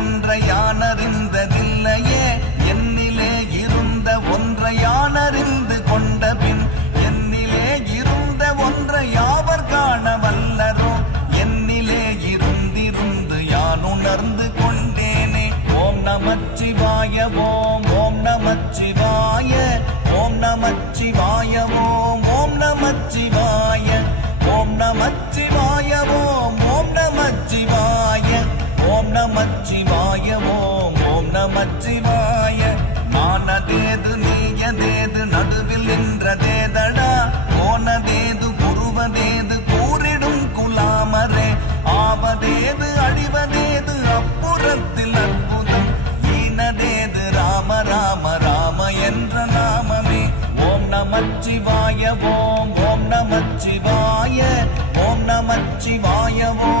ஒன்றை யானறிந்ததில்லையே என்னிலே இருந்த ஒன்றை யானறிந்து கொண்ட பின் என்னிலே இருந்த ஒன்றை யாவர் காண வல்லரோ என்னிலே இருந்திருந்து யான் உணர்ந்து கொண்டேனே. ஓம் நமச்சிவாய ஓம் ஓம் நமச்சிவாய ஓம் நமச்சிவாய ஓம் ஓம் நமச்சிவாய ஓம் நமச்சிவாய ஓம் ஓம் நமச்சிவாய ஓம் நமச்சிவாய ஓம் ஓம் நமச்சிவாய. மானதேது நீயதேது நடுவில் நின்றதேதடா போனதேது புருவதேது கூறிடும் குலாமரே ஆவதேது அழிவதேது அப்புறத்தில் அற்புதம் ஈனதேது ராம ராம ராம என்ற நாமமே. ஓம் நமச்சிவாய ஓம் ஓம் நமச்சிவாய ஓம் நமச்சிவாய ஓம்